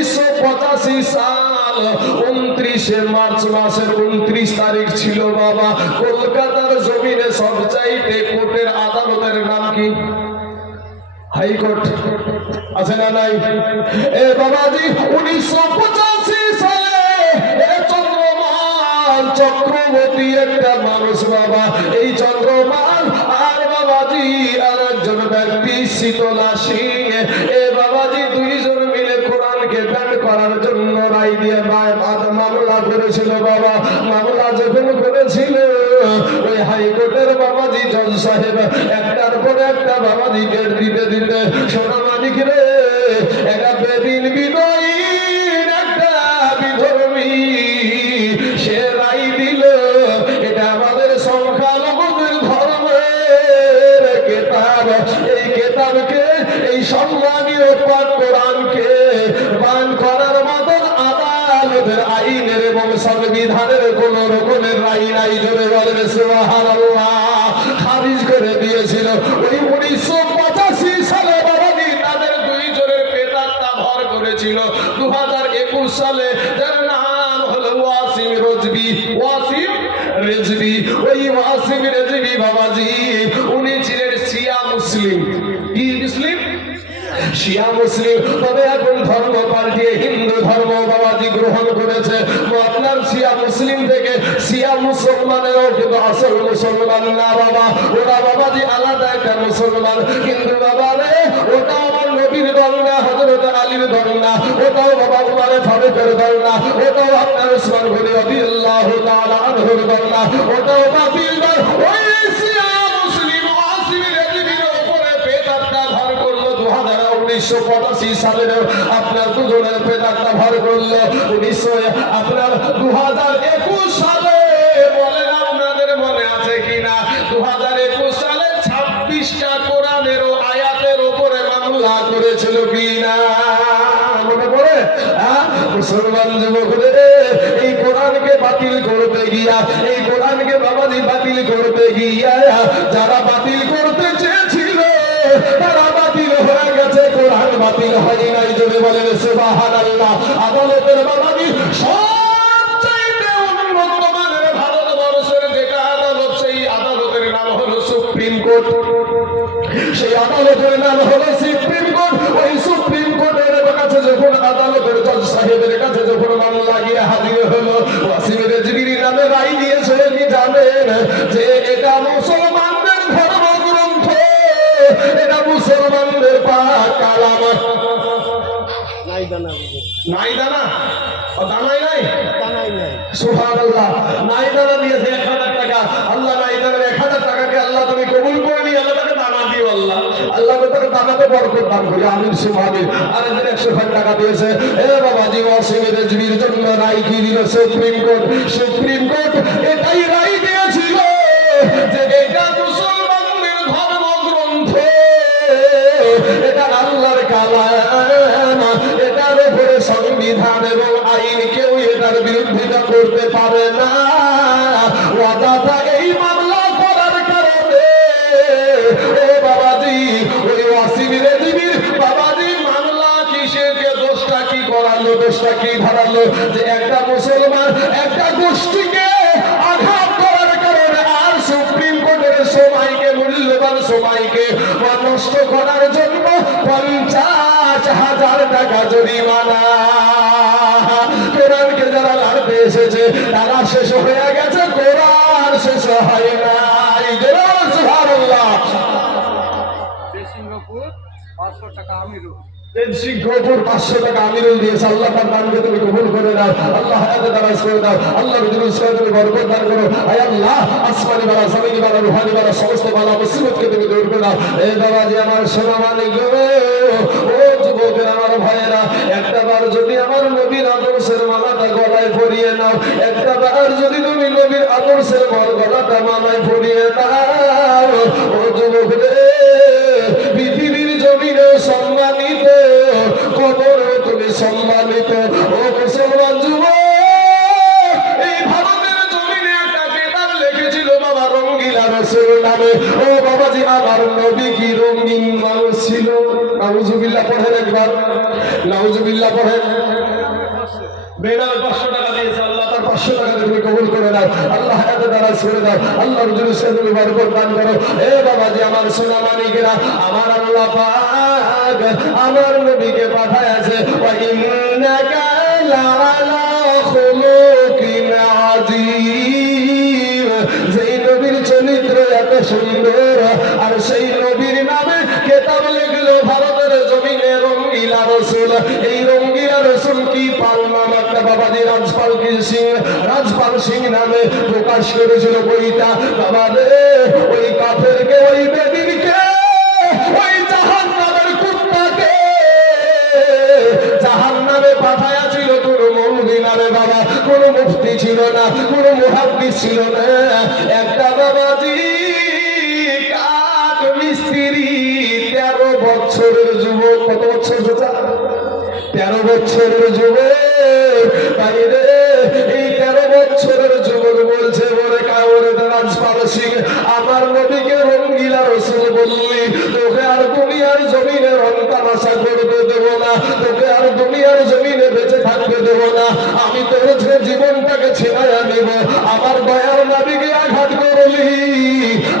1985 সাল 29 মার্চ মাসের 29 তারিখ ছিল বাবা। কলকাতার জমিনে সবচাইতে কোর্টের আদালতের নাম কি? হাইকোর্ট আছে না নাই? এ বাবাজি 1985 সালে চন্দ্রমাল চক্রবর্তী একটা মানুষ বাবা। এই চন্দ্রমাল আর বাবাজি আর একজন ব্যক্তি শীতলা সিং, এ বাবাজি দুইজন মিলে কোরআনকে ব্যান করার জন্য রায় দিয়ে মামলা করেছিল বাবা। মামলা যখন করেছিল ওই হাইকোর্টের বাবাজি জজ সাহেব একটার পর একটা বাবাজি গেট দিতে দিতে সোনা মালিক রে, একটা বেদিন বিনয়ী একটা বিধর্মী সে রায় দিল এটা আমাদের সংখ্যালঘুদের ধর্মের কেতাব। এই কেতাবকে, এই সম্মানীয় পাক কোরআনকে বান করার মতন আদালতের আইনের এবং সংবিধানের কোন রকমের রায় নাই। জোরে বলেন সুবহানাল্লাহ। খারিজ করে দিয়েছিল ওই 1985 সালে বাবাজি তাদের দুইজনের পেতাত্তা ভর করেছিল। 2021 সালে যার নাম হলো ওয়াসিম রেজভি। ওয়াসিম রেজভি, ওই ওয়াসিম রেজভি বাবাজি উনি ছিলেন শিয়া মুসলিম। কি মুসলিম? শিয়া মুসলিম। তবে এখন ধর্ম পাল্টিয়ে হিন্দু ধর্ম বাবাজি গ্রহণ করেছে। আপনার শিয়া মুসলিম থেকে শিয়া মুসলমানেরও কিন্তু আসল মুসলমান না বাবা। ওরা বাবাজি আলাদা একটা মুসলমান। কিন্তু বাবা রে ওটাও আমার নবীর দল না, হযরত আলীর দল না, ওটাও বাবা উমর ফারুকের দল না, ওটাও আপনার উসমান গনি রাদিয়াল্লাহু তাআলা আনহুর দল না, ওটাও বাতিল দল। ওই শিয়া মুসলিম ওয়াসিম রেজভির উপরে পেতাত্তা ভর করলো 1985 সালের আপনার দুজনের পেতাত্তা ভর করলো। আপনার 2021 সালে বলেন আপনাদের মনে আছে কিনা? 2021 সালে 26টা কোরআনের আয়াতের উপরে মামলা করেছিল কিনা মনে পড়ে? মুসলমান যুবকদের এই কোরআনকে বাতিল করতে গিয়া, এই কোরআনকে বাবাজি বাতিল করতে গিয়া যারা বাতিল করতে চেয়েছিল তারা বাতিল হয়ে গেছে, কোরআন বাতিল হয় নাই। জোরে বলেন সুবহানাল্লাহ। আদালতের বাবাজি সবচাইতে উন্নত মানের ভারতবর্ষের যেটা আদালত, সেই আদালতের নাম হলো সুপ্রিম কোর্ট। সেই আদালতের নাম হলো সুপ্রিম কোর্ট। ওই সুপ্রিম কোর্টের কাছে যখন আদালতের জজ সাহেবের কাছে যখন মামলা গিয়ে হাজির হলো, ওয়াসিম রেজভির নামে রায় দিয়েছে কি জানেন? যে এটা মুসলমানদের ধর্মগ্রন্থ, এটা মুসলমানদের পাক কালাম। নাই দানা, নাই দানা, দানাই নাই, দানাই নাই। সুবহানাল্লাহ। নাই দানা দিয়েছে 1000 টাকা। আল্লাহ নাই দানার 1000 টাকাকে আল্লাহ তুমি কবুল করে নিয়ে আল্লাহ তাকে দানা দিও। আল্লাহ আল্লাহ তাকে দানাতে বরকত দান করে। আমিন সুবহানাল্লাহ। আর এদের 100 টাকা দিয়েছে। এ বাবাজি ওয়াসিম রেজভির জন্য রায় কি দিল সুপ্রিম কোর্ট? সুপ্রিম কোর্ট এটাই রায় দিয়েছিল যে এটা মুসলমানদের ধর্মগ্রন্থ, এটা আল্লাহর কালাম, এটার উপরে সংবিধান এবং আইন কেউ এটার বিরোধিতা করতে পারে না। ওয়াদাটা এই মামলা করার কারণে ও বাবাজি ওই ওয়াসিম রেজভির বাবাজি মামলা কিসেরকে দোষটা কি করালো, দোষটা কি ধরালো? যে একটা মুসলমান একটা গোষ্ঠীকে আঘাত করার কারণে আর সুপ্রিম কোর্টের সময়কে, মূল্যবান সময়কে নষ্ট করার জন্য 50,000 টাকা জরিমানা। কোরআনকে যারা লড়তে এসেছে তারা শেষ হয়ে গেছে, কোরআন শেষ হয় নাই। সুবহানাল্লাহ। সিঙ্গাপুর 500 টাকা আমিরুল, সিংহপুর 500 টাকা আমিরুল দিয়েছে। আল্লাহ তার দানকে তুমি কবুল করে নাও। আল্লাহ হায়াতে দারাজ করে দাও। আল্লাহ রুজির সহায় তুমি বরকত দান করো। আয় আল্লাহ আসমানি বালা, জমিনি বালা, রুহানি বালা, সমস্ত বালা মুসিবতকে তুমি দূর করে দাও। এই বাবাজি আমার সোনা মানিক গো, ও যুবকের আমার ভাইয়েরা, একটা বার যদি আমার নবীর আদর্শের মালাটা গলায় পরিয়ে নাও, একটা বার যদি তুমি নবীর আদর্শের গলাটা মালায় পরিয়ে নাও, ও যুবকদের পৃথিবীর জমিনে সম্মানিত, কবরে তুমি সম্মানিত। ও মুসলমান যুবক, এই ভারতের জমিনে একটা কিতাব লিখেছিল বাবা রঙ্গিলা রাসূল নামে। ও বাবাজি আমার নবী কি রঙিন মানুষ ছিল? নাউজুবিল্লাহ পড়েন একবার। নাউজুবিল্লাহ পড়েন। বেনামে 500 টাকা দিয়েছে, আল্লাহ তার 500 টাকা তুমি কবুল করে নাও, আল্লাহ হায়াতে দারাজ করে দাও, আল্লাহর জুলুসে তুমি বরকত দান করো। এ বাবাজি আমার সোনা মানিকেরা, আমার আল্লাহ পাক আমার নবীকে পাঠাইছে, ওয়া ইন্নাকা লাআলা খুলুকিন আযীম। যেই নবীর চরিত্র এত সুন্দর, আর সেই নবীর নামে কিতাব লিখলো ভারতের জমিনে রঙ্গিলা রসুল। এই রঙ্গিলা রসুল কি পাল নাম একটা বাবাজি রাজপাল সিং নামে প্রকাশ করেছিল বইটা। বাবারে ওই কাফেরকে, ওই বেদিনকে, ওই জাহান্নামের কুত্তাকে জাহান্নামে পাঠায়া ছিল তোর মৌলভী নামে বাবা। কোন মুফতি ছিল না, কোন মুহাদ্দিস ছিল না, একটা বাবাজি কাঠ মিস্ত্রি 13 বছরের যুবক। কত বছর? 13 বছরের যুবক। বাইরে এই 13 বছরের যুবক বলছে, বলে কাউরে রাজপাল সিং আমার নবীকে রঙ্গিলা রসুল বললি, তোকে আর দুনিয়ার জমিনে রং তামাশা করতে দেব না, তোকে আর দুনিয়ার জমিনে বেঁচে থাকতে দেব না, আমি তোর জীবনটাকে ছিনাইয়া নিব। আমার দয়ার নবীকে আঘাত করলি।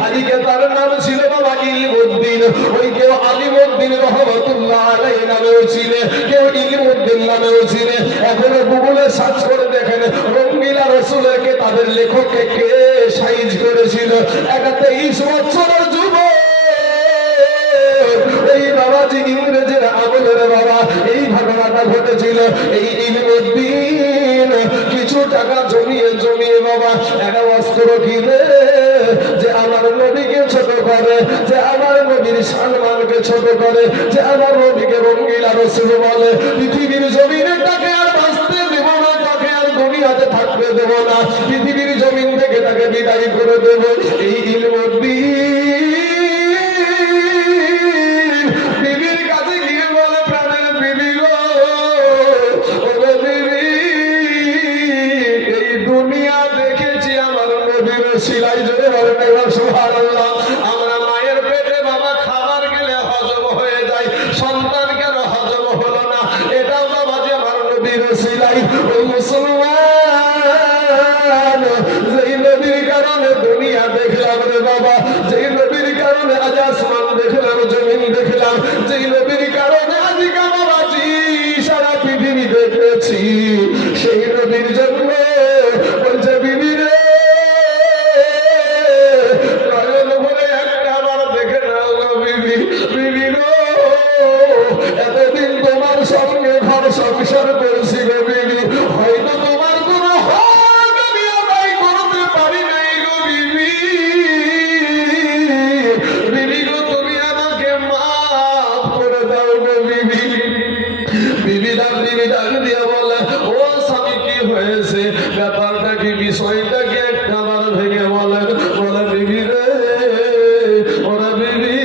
আজকে তার নাম ছিল বাবা ইলমুদ্দিন। ওই কেউ আলিমুদ্দিন রহমতুল্লাহ আলাইহি নামেও ছিল, কেউ ইলমুদ্দিন নামেও ছিল। এখন গুগলে সার্চ করে দেখেন রঙ্গিলা রসুলের কিতাবের লেখককে কে সাইজ করেছিল। একটা 23 বছরের যুবক, এই বাবাজি ইংরেজের আমলের বাবা এই ঘটনাটা ঘটেছিল। এই ইলমুদ্দিন কিছু টাকা জমিয়ে বাবা একটা অস্ত্র কিনে, যে আমার নবীকে ছোট করে, যে আমার নবীর সম্মানকে ছোট করে, যে আমার নবীকে রঙ্গিলা রসুল বলে। পৃথিবীর জমিনে তাকে আর বাঁচতে দেব না, তাকে আর দুনিয়াতে থাকতে দেব না, পৃথিবীর জমিন থেকে তাকে বিদায় করে দেব। এই ইলমুদ্দিন বিবির কাছে গিয়ে বলে, প্রাণের বিবি গো, ওরে বিবি, এই দুনিয়া দেখেছি আমার নবীর সিলাই জোরে বলে না সুবহানাল্লাহ। আমরা মায়ের পেটে বাবা খাবার গেলে হজম হয়ে যায়, সন্তান কেন হজম হলো না? এটাও বাবা যে আমার নবীর সিলাই। ওই মুসলমান, যেই নবীর কারণে দুনিয়া দেখলাম রে বাবা, যেই নবীর কারণে আজ আসমান দেখলাম, জমিন দেখলাম, যেই নবীর কারণে আজকে বাবাজি সারা পৃথিবী দেখেছি, সেই নবীর জন্য বলছে বিবি রে, নয়ন ভরে একটা বার দেখে নাও গো বিবি। বিবি গো, এতদিন তোমার সঙ্গে ঘর সংসার করেছি গো বিবি, হয়তো তোমার কোনো হক আমি আদায় করতে পারি নাই গো বিবি। বিবি গো, তুমি আমাকে মাফ করে দাও গো বিবি। বিবি ডাক দিয়ে বলে, ও স্বামী কি হয়েছে, ব্যাপারটা কি, বিষয়টা কি, একটা বার ভেঙে বলেন। বলে বিবি রে, ওরা বিবি,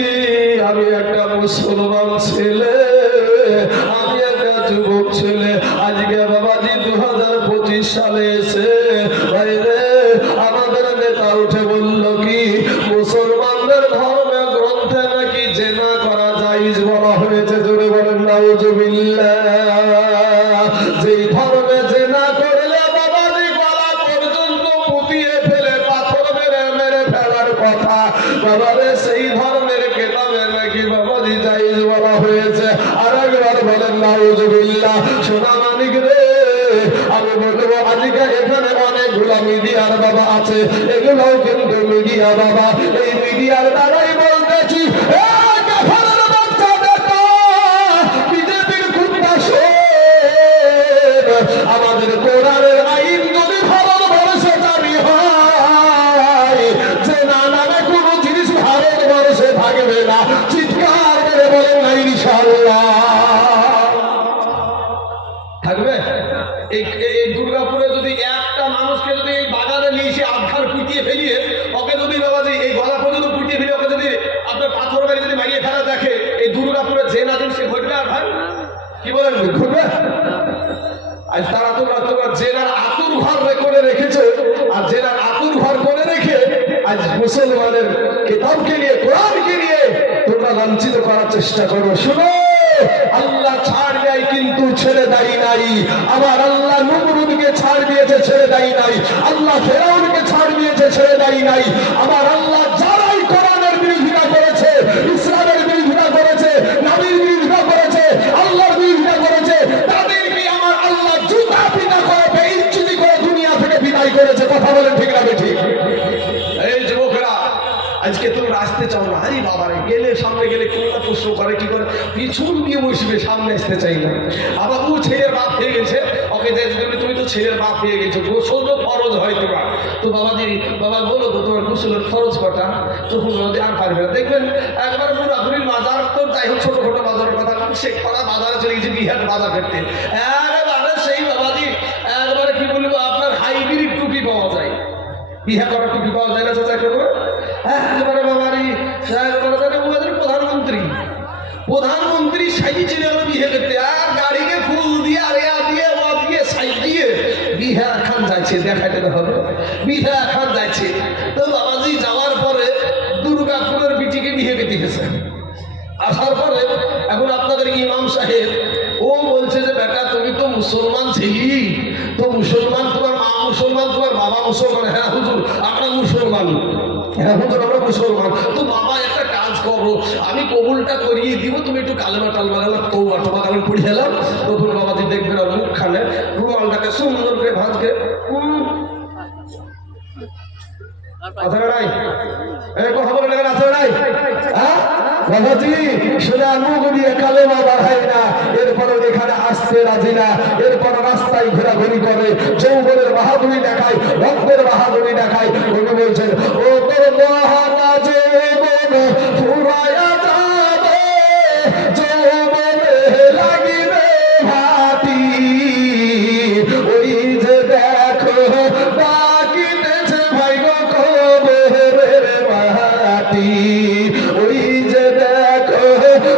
আমি একটা মুসলমান ছেলে, আমি একটা যুবক ছেলে, আজকে বাবাজি 2025 সালে এসে বাইরে আমাদের নেতা উঠে বলল কি, মুসলমানদের ধর্মে গ্রন্থে নাকি জেনা করা জায়েজ বলা হয়েছে। জোরে বলেন নাউজুবিল্লাহ। যেই ধর্মে জেনা করলে বাবাজি গলা পর্যন্ত পুঁতিয়ে ফেলে পাথর মেরে ফেলার কথা, বাবারে সেই ধর্মের কেতাবে নাকি বাবাজি জায়েজ বলা হয়েছে। আর একবার বলেন নাউজুবিল্লাহ। সোনা মানিক রে, আমি বলবো আজকে এখানে অনেকগুলো মিডিয়ার বাবা আছে, এগুলোও কিন্তু মিডিয়া বাবা। এই মিডিয়ার দ্বারাই বলতেছি, বিজেপির কুত্তা আমাদের কোরআনের আইন যদি ভারতবর্ষে জারি হয়, যে না নামে কোনো জিনিস ভারতবর্ষে থাকবে না। চিৎকার করে বলেন না ইনশাআল্লাহ থাকবে। এই দুর্গাপুরে যদি একটা মানুষকে যদি এই বাগানে নিয়ে এসে আধার কুটিয়ে ফেলিয়ে, ওকে যদি বাবাজি এই গলা পর্যন্ত কুটিয়ে ফেলিয়ে, ওকে যদি আপনার পাথর মেরে যদি মারিয়ে ফেলা দেখে, এই দুর্গাপুরে যে না দিন সে ঘটবে। আর ভাই কি বলেন, ঘটবে? আজ তারা তোমরা জেনার আতুর ঘর করে রেখেছে, আর জেনার আতুর ঘর করে রেখে আজ মুসলমানের কিতাবকে নিয়ে, কোরআনকে নিয়ে তোমরা লাঞ্ছিত করার চেষ্টা করো। শুনো, আল্লাহ ছাড় দেয় কিন্তু ছেড়ে দেয় নাই। আমার আল্লাহ নমরুদকে ছাড় দিয়েছে, ছেড়ে দেয় নাই। আল্লাহ ফেরাউনকে ছাড় দিয়েছে, ছেড়ে দেয় নাই। আমার আল্লাহ যারাই কোরআনের বিরোধিতা করেছে, ইসলামের বিরোধিতা করেছে, নবীর বিরোধিতা করেছে, আল্লাহর বিরোধিতা করেছে, তাদেরকে আমার আল্লাহ জুতা পিটা করে বেইজ্জতি করে দুনিয়া থেকে বিদায় করেছে। কথা বলেন ঠিক না ঠিক? এই যুবকেরা, আজকে তুমি আসতে চাও না, আরে বাবারে গেলে সামনে গেলে কোনটা প্রশ্ন করে কি করে পিছন দিয়ে বসবে, সামনে আসতে চাই না। আবার ও ছেলের বাপ হয়ে গেছে, ওকে তুমি তো ছেলের বাপ হয়ে গেছো, গোসল তো ফরজ হয় তোমার। তো বাবাজি, বাবা বলো তো তোমার গোসলের ফরজ কটা? তখন নদী আর পারবে না। দেখবেন একবার পুরাপুরি বাজার, তো যাই হোক ছোটখাটো বাজারের কথা, শেখ পাড়া বাজারে চলে গেছে, বিহার বাজার করতে। একবারে সেই বাবাজি একবারে কি বলবো, আপনার হাইব্রিড টুপি পাওয়া যায়, বিহা করা টুপি পাওয়া যায় না চাচা করে। একবারে বাবারি ওদের প্রধানমন্ত্রী সাজিয়েছিল বিয়ে করতে, আর গাড়িকে ফুল দিয়ে আর দিয়ে ও দিয়ে সাজিয়ে বিহা খান যাচ্ছে, দেখাতে হবে বিহা খান যাচ্ছে। তো বাবাজি যাওয়ার পরে দুর্গাপুরের বিটিকে বিয়ে করতে গেছে। আসার পরে এখন আপনাদের ইমাম সাহেব ও বলছে যে বেটা তুমি তো মুসলমান ছিলি, তো মুসলমান, তোমার মা মুসলমান, তোমার বাবা মুসলমান। হ্যাঁ হুজুর আমরা মুসলমান। হ্যাঁ হুজুর আমরা মুসলমান। তো বাবা একটা কাজ করো, আমি কবুলটা করিয়ে দিব, তুমি একটু কালেমা টালমা গেলাম তৌবা টোবা কালেম পড়ে গেলাম। তখন বাবাজি দেখবেন আর মুখখানে রুমালটাকে সুন্দর করে ভাঁজকে আছে নাই, কথা বলে নেবেন আছে নাই? হ্যাঁ বাবাজি, সোজা মুখ দিয়ে কালেমা বাড়ায় না, এরপরে এখানে আসতে রাজি না, এরপর রাস্তায় ঘোরাঘুরি করে, যৌবনের বাহাদুরি দেখায়, রক্তের বাহাদুরি দেখায়। উনি বলছেন ও তোর মহানা যৌবন ফুরায়া যাবে, যৌবনে লাগিবে ভাতি, ওই যে দেখো ডাকিতেছে ভাই গো কবরের মাটি, ওই যে দেখো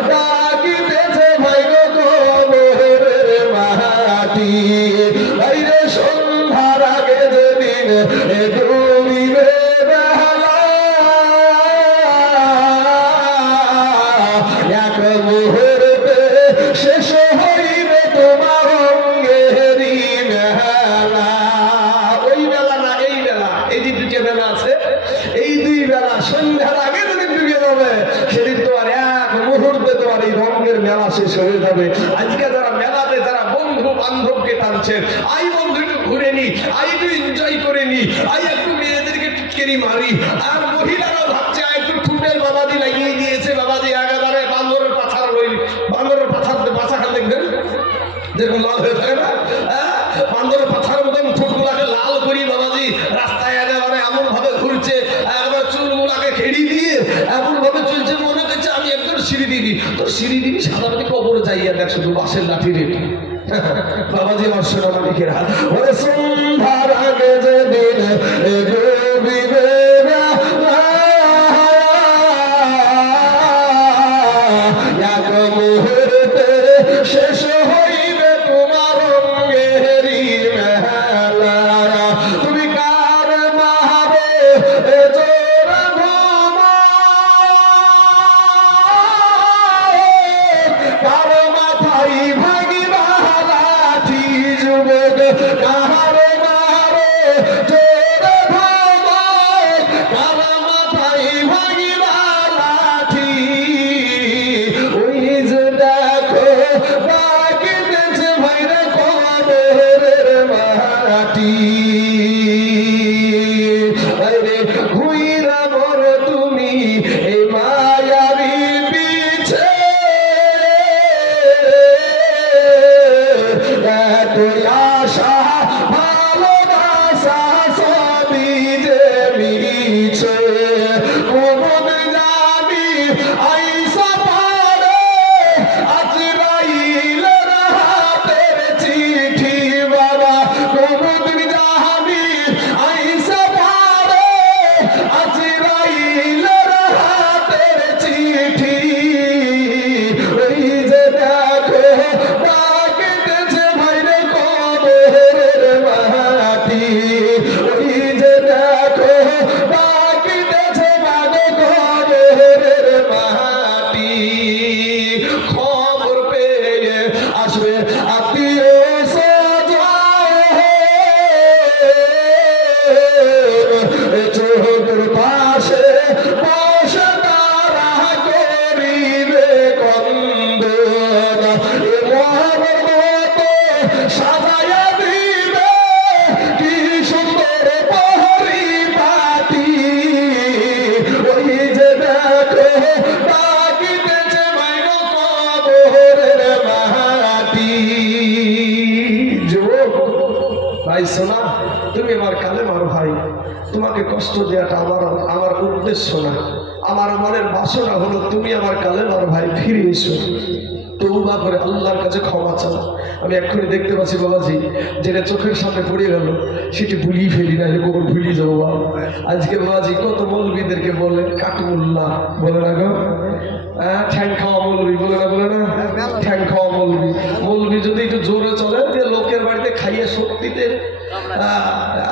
ডাকিতেছে ভাই গো কবরের মাটি, বাইরে সন্ধ্যার আগে যেদিন ডুবিবে বেলা, এক মুহূর্তে শেষ হইবে তোমার অঙ্গেরই মেলা। ওই বেলা না এই বেলা, এই যে দুটো বেলা আছে, এই দুই বেলা সন্ধ্যার আগে যদি ডুবে যাবে, সেদিন তোমার এক মুহূর্তে তোমার এই রঙের মেলা শেষ হয়ে যাবে। আজকে যারা মেলাতে যারা বন্ধু বান্ধবকে টানছেন, আই বন্ধু একটু ঘুরে নি, আই একটু এনজয় করে নি, আই একটু মেয়েদেরকে টিটকেরি মারি, আর মহিলারাও ভাবছে একটু ফুটের বাবাজি লাগিয়ে দিয়েছে, বাবাজি একেবারে বান্দরের পাছার রইল, বান্দরের পাছা খান দেখবেন যেরকম লাল হয়ে থাকে না, বান্দরের পাছার মতন ঠোঁটগুলাকে লাল করি বাবাজি রাস্তায় একেবারে এমন ভাবে ঘুরছে, একবার চুলগুলাকে খেড়ি দিয়ে এমন ভাবে চলছে, মনে করছে আমি একদম সিঁড়ি দিবি। তো সিঁড়ি দিবি সাদাপাতি কবরে যাইয়া দেখ শুধু বাসের লাঠি রেডি। বাবাজি আমার সোনা মালিকেরা, ওরে সন্ধ্যার আগে যেদিন ডুবিবে বেলা, এক মুহূর্তে শেষ হইবে তোমার অঙ্গেরই মেলা, তুমি কার মারে জোর কার মাথায় ভাগিবা লাঠি, যুবক কার মারে জোর কার মাথায় ভাগিবা লাঠি, ওই যে দেখো ডাকিতেছে ভাইরে কবরের মাটি, আরে ঘুইরা মর তুমি এই মায়ারি পিছে, এত আশা ভাই শোনা, তুমি আমার কালেমার ভাই, তোমাকে কষ্ট দেওয়াটা আমার উদ্দেশ্য না, আমার মনের বাসনা হলো তুমি আমার কালেমার ভাই, ফিরে এসো, তওবা করে আল্লাহর কাছে ক্ষমা চাও। আমি এক্ষুনি দেখতে পাচ্ছি বাবাজি, যেটা চোখের সামনে পড়ে গেল সেটি ভুলিয়ে ফেলি না, কখন ভুলিয়ে যাবো বাবা। আজকে বাবাজি কত মৌলবীদেরকে বলে কাটমুল্লাহ, বলে না গো, ঠ্যাং খাওয়া মৌলবী, বলে না, বলে না, ঠ্যাং খাওয়া মৌলবী। মৌলবী যদি একটু জোরে চলে, যে লোকের বাড়িতে খাইয়ে শক্তিতে,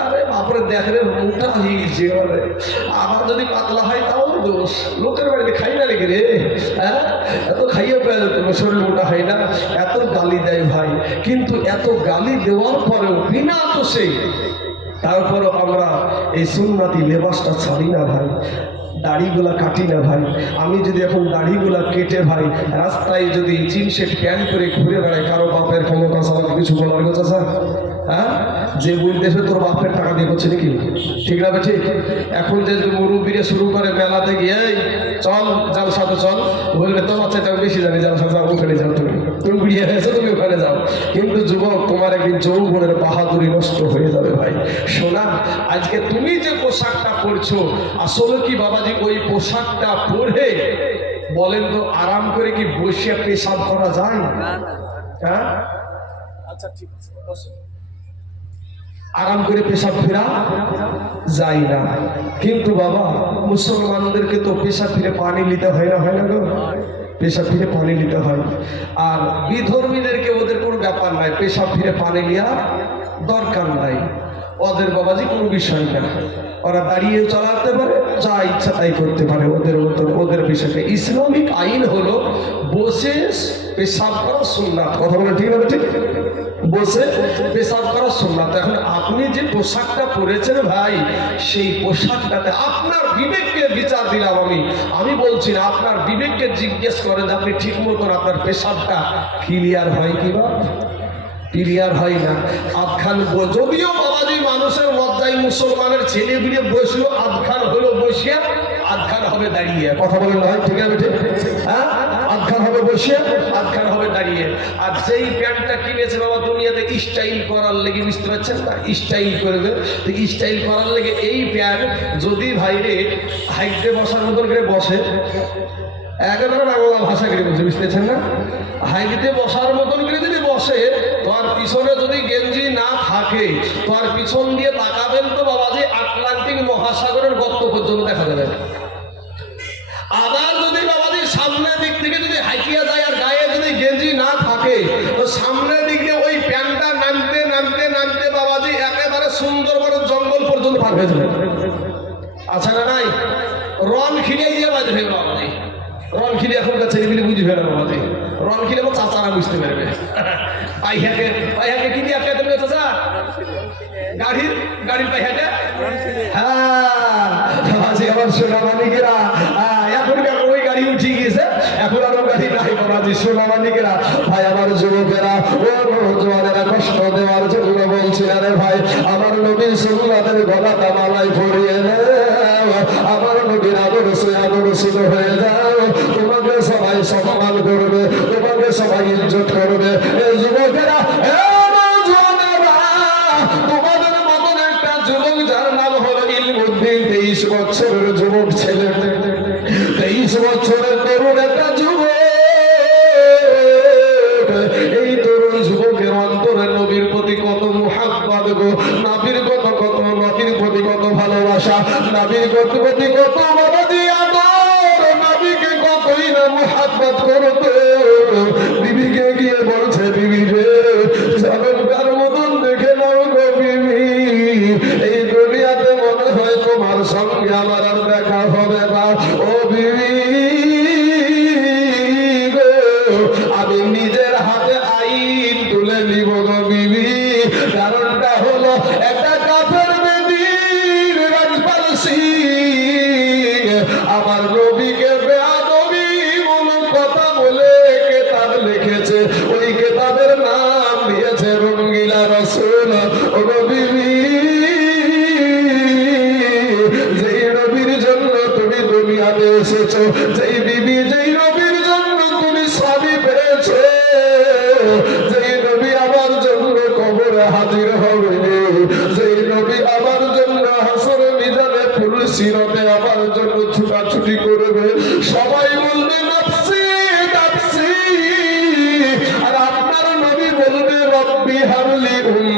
আরে বাপরে দেখলে মোটা হয়ে গেছে, আবার যদি পাতলা হয় তাও দোষ, লোকের বাড়িতে খাই না রেখে রে, হ্যাঁ এত খাইয়ে পেয়ে যেত, শরীর মোটা হয় না, এত গালি দেয় ভাই। কিন্তু এত গালি দেওয়ার পরেও বিনা দোষে তারপরও আমরা এই সুন্নতি লেবাসটা ছাড়ি না ভাই, দাড়িগুলা কাটি না ভাই। আমি যদি এখন দাড়িগুলা কেটে ভাই রাস্তায় যদি জিন্সের প্যান্ট করে ঘুরে বেড়াই, কারো বাপের ক্ষমতা ছাড়া কিছু বলার কথা স্যার, হ্যাঁ যে বলতেছে তোর বাপের টাকা দিয়ে করছে নাকি, ঠিক না ঠিক? এখন যে মুরব্বীরা শুরু করে মেলাতে গিয়ে চল জালসাতে চল, বলবে তোমার চাইতে আমি বেশি জানি, জালসা যাও, ওখানে যাও, তুমি বিয়ে হয়েছে, তুমি ওখানে যাও। কিন্তু যুবক, তোমার একদিন যৌবনের বাহাদুরি নষ্ট হয়ে যাবে ভাই। শোনা, আজকে তুমি যে পোশাকটা পরছো, আসলে কি বাবাজি ওই পোশাকটা পরে বলেন তো আরাম করে কি বসে পেশাব করা যায়? হ্যাঁ আচ্ছা ঠিক আছে, আরাম করে পেশাব ফেরা যায় না। কিন্তু বাবা মুসলমানদেরকে তো পেশাব ফিরে পানি নিতে হয় না, হয় না গো, পেশাব ফিরে পানি নিতে হয়। আর বিধর্মীদেরকে ওদের কোনো ব্যাপার নাই, পেশাব ফিরে পানি নেওয়ার দরকার নাই, ওদের বাবাজি কোনো বিষয় না, ওরা দাঁড়িয়ে চালাতে পারে, যা ইচ্ছা তাই করতে পারে, ওদের বিষয়টা। ইসলামিক আইন হলো বসে পেশাব করা সুন্নাত, কথা বলে ঠিক আছে, ঠিক, বসে পেশাব করা সুন্নাত। এখন আপনি যে পোশাকটা পরেছেন ভাই, সেই পোশাকটাতে আপনার বিবেককে বিচার দিলাম আমি বলছি না, আপনার বিবেককে জিজ্ঞেস করেন যে আপনি ঠিক মতন আপনার পেশাবটা ক্লিয়ার হয় কিনা, ক্লিয়ার হয় না। আধখান যদিও বাবাজি মানুষের মজ্জায় মুসলমানের ছেলে বিয়ে বসলো, আধখান হলো বসিয়া, আধখান হবে দাঁড়িয়ে, কথা বলেন হয় ঠিক আছে, হ্যাঁ আধখান হবে বসিয়া, আধখান হবে দাঁড়িয়ে। আর যেই প্যান্টটা কিনেছে বাবা দুনিয়াতে স্টাইল করার লেগে, বুঝতে পারছেন না, স্টাইল করবে, তো স্টাইল করার লেগে এই প্যান্ট যদি ভাইরে হাইটে বসার মতন করে বসে, একেবারে বাংলা ভাষা করে বলছে, বুঝতেছেন না, হাইটে বসার মতন করে যদি বসে, তোমার পিছনে যদি গেঞ্জি না থাকে, তোমার পিছন দিয়ে তাকাবেন তো বাবাজি আটলান্টিক মহাসাগরের গর্ত পর্যন্ত দেখা যাবে। আবার যদি বাবাজি সামনের দিক থেকে যদি হাইকিয়া যায় আর গায়ে যদি গেঞ্জি না থাকে, তো সামনের দিক দিয়ে ওই প্যান্টটা নামতে নামতে নামতে বাবাজি একেবারে সুন্দরবনের জঙ্গল পর্যন্ত পার হয়ে যাবে। আচ্ছা না নাই, রন খিলে দিয়ে বাজবে বাবাজি, রন খিলে এখনকার ছেলেগুলি বুঝবে না বাবাজি, রন খিলে আমার চাচারা বুঝতে পারবে। পাইহাকে কি দিয়ে খেতে হবে চাচা, গাড়ির পাইহাকে, হ্যাঁ আমার সোনা মানিকেরা, এখনকার ওই গাড়ি উঠে গিয়েছে, এখন আর গাড়ি নাই বাবাজি। সোনা মানিকেরা ভাই, আমার যুবকেরা, ও জওয়ানেরা, কষ্ট দেওয়ার জন্য বলছি না রে ভাই, আমার নবীর সুন্নাতের গলাটা মালাই পরিয়ে নাও, আমার নবীর আদর্শিত হয়ে যাও, তোমাকে সবাই সম্মান করবে, তোমাকে সবাই ইজ্জত করবে। এই যুবকেরা, তোমাদের মতন একটা যুবক যার নাম হলো ইলমুদ্দিন, 23 বছরের যুবক ছেলে, 23 বছরের তরুণ একটা যুবক, এই তরুণ যুবকের অন্তরে নবীর প্রতি কত মুহাব্বত গো, নবীর প্রতি কত ভালোবাসা, নবীর প্রতি কত বাবাজি আদর, নবীকে কতই না মুহাব্বত করতো। বিবিকে গিয়ে বলছে, বিবি রে জানকার মতন দেখে নাও গো বিবি, এই দুনিয়াতে মনে হয় তোমার সঙ্গে আমার আর দেখা হবে না, ও বিবি গো, আমি নিজের হাতে আইন তুলে নিব গো বিবি। কারণটা হলো একটা কাফের বেদির রাজপালসি আমার নবীকে বেয়াদবি মূলক কথা বলে কেতাব লিখেছে, ওই কেতাবের নাম দিয়েছে রঙ্গিলা রাসূল। ও বিবি, যেই নবীর জন্য তুমি দুনিয়াতে এসেছো, যেই বিবি, যেই নবীর জন্য তুমি স্বামী পেয়েছো, যেই নবী আমার জন্য কবরে হাজির হবে,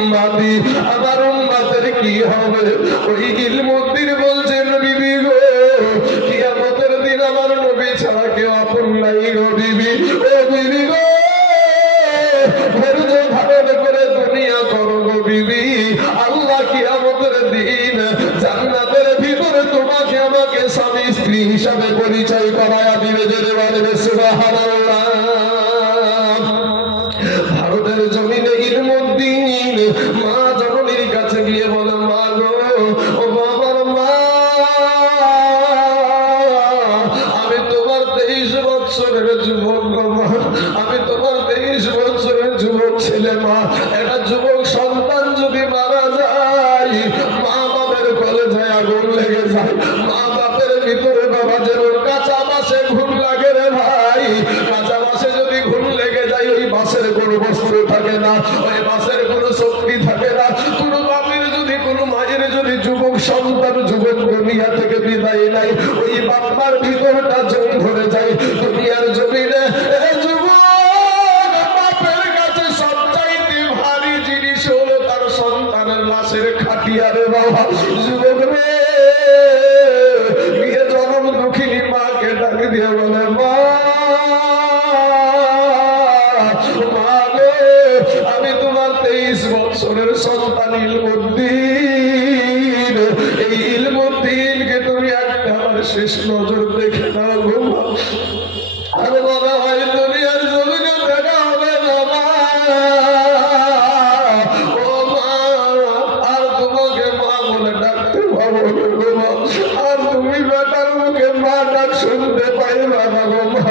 উম্মতি, আমার উম্মতের কি হবে? ওই ইলমুদ্দিন বলছেন বিবি গো, কিয়ামতের দিন আমার নবী ছাড়া কেউ আপন নাই গো বিবি। ও বিবি গো, ধৈর্য ধারণ করে দুনিয়া করো গো বিবি। আল্লাহ কিয়ামতের দিন জান্নাতের ভিতরে তোমাকে আমাকে স্বামী স্ত্রী হিসাবে পরিচয় করায়া দিবে। জোরে বলবে সুবহানাল্লাহ। ভারতের জমিনে ইলমুদ্দিন মা জননীর কাছে গিয়ে বলে, মা গো, ও বাবার মা, আমি তোমার 23 বছরের যুবক গো মা, আমি তোমার 23 বছরের যুবক ছেলে মা। একটা যুবক সন্তান যদি মারা যায়, মা বাবার কলেজায় আগুন লেগে যায়। মা বাপের ভিতরে বাবা যেন কাঁচা বাসে ঘুম লাগে রে ভাই। কাঁচা বাসে যদি ঘুম লেগে যায়, ওই বাসের কোনো বস্ত্র থাকে না, ওই বাসের কোনো শক্তি থাকে না। কোনো বাপের যদি, কোনো মায়ের যদি যুবক সন্তান যুবক দুনিয়া থেকে বিদায় নাই, ওই বাপমার ভিতরটা জং ধরে যায়। দুনিয়ার জমিনে যুবক বাপের কাছে সবচাইতে ভারী জিনিস হলো তার সন্তানের লাশের খাটিয়া রে বাবা। যুবক রে, গিয়ে জনম দুঃখিনী মাকে ডাক দিয়ে বলে, মা, আমি তোমার 23 বছরের সন্তান ইলমুদ্দিন। এই ইলমুদ্দিনকে তুমি একটা আমার শেষ নজর দেখে দাও গো মা। আর মনে হয় দুনিয়ার জমিনে দেখা হবে না মা। ও মা, আর তোমাকে মা বলে ডাকতে পারবো না গো মা। আর তুমি বেটার মুখে মা ডাক শুনতে পাইবা না গো মা।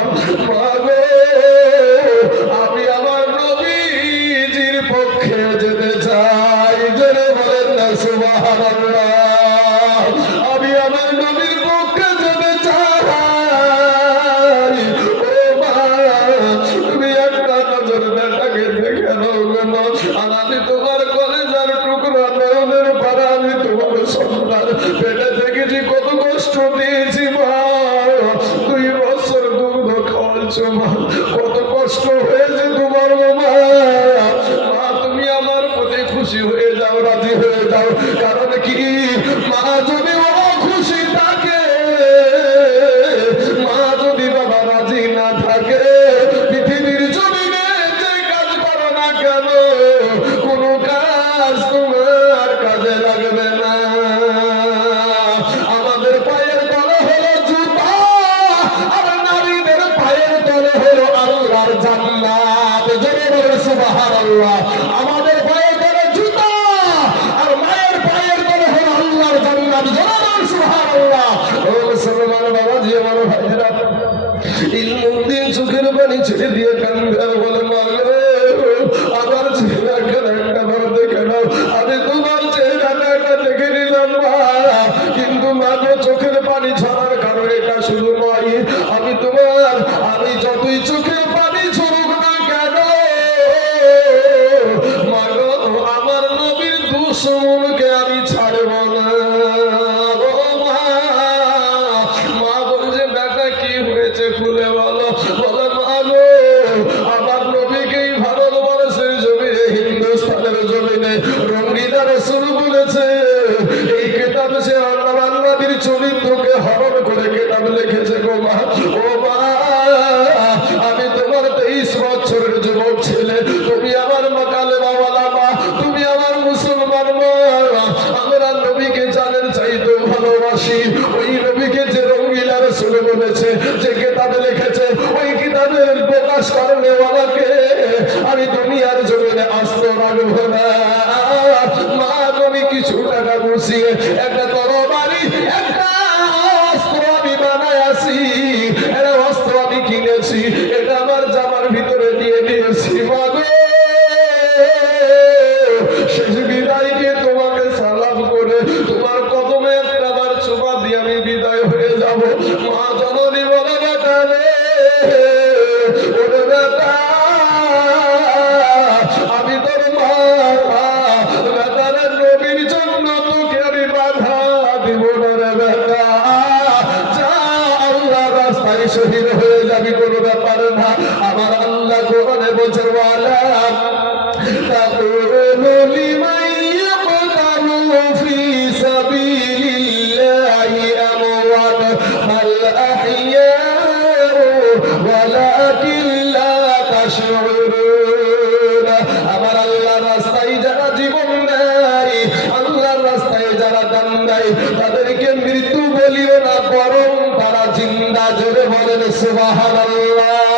মা গো, আমি আমার নবীজির পক্ষে যেতে চাই। জোরে বলেন না সুবহানাল্লাহ। আমি আমার নবীর পক্ষে যেতে চাই। ও মা, তুমি একটা নজর বেটাকে দেখে নাও গো মা। আর আমি তোমার কলেজার টুকরা নয়নের পারা, আমি তোমার সন্তান পেটে দেখেছি, কত কষ্ট দিয়েছি মা। 2 বছর দুগ্ধ খাওয়াচ্ছো মা, কত কষ্ট হয়েছে তোমার গো মা। মা, তুমি আমার প্রতি খুশি হয়ে যাও, রাজি হয়ে যাও। কারণ কি, মা যদি খুশি থাকে, মা যদি বাবা রাজি না থাকে, পৃথিবীর জমিনে যে কাজ করো না কেন, কোনো কাজ তোমার কাজে লাগবে না। যারা জীবন দেয়, আল্লাহর রাস্তায় যারা দান দেয়, তাদেরকে মৃত্যু বলিও না, বরং তারা জিন্দা। জোরে বলেন সুবহানাল্লাহ।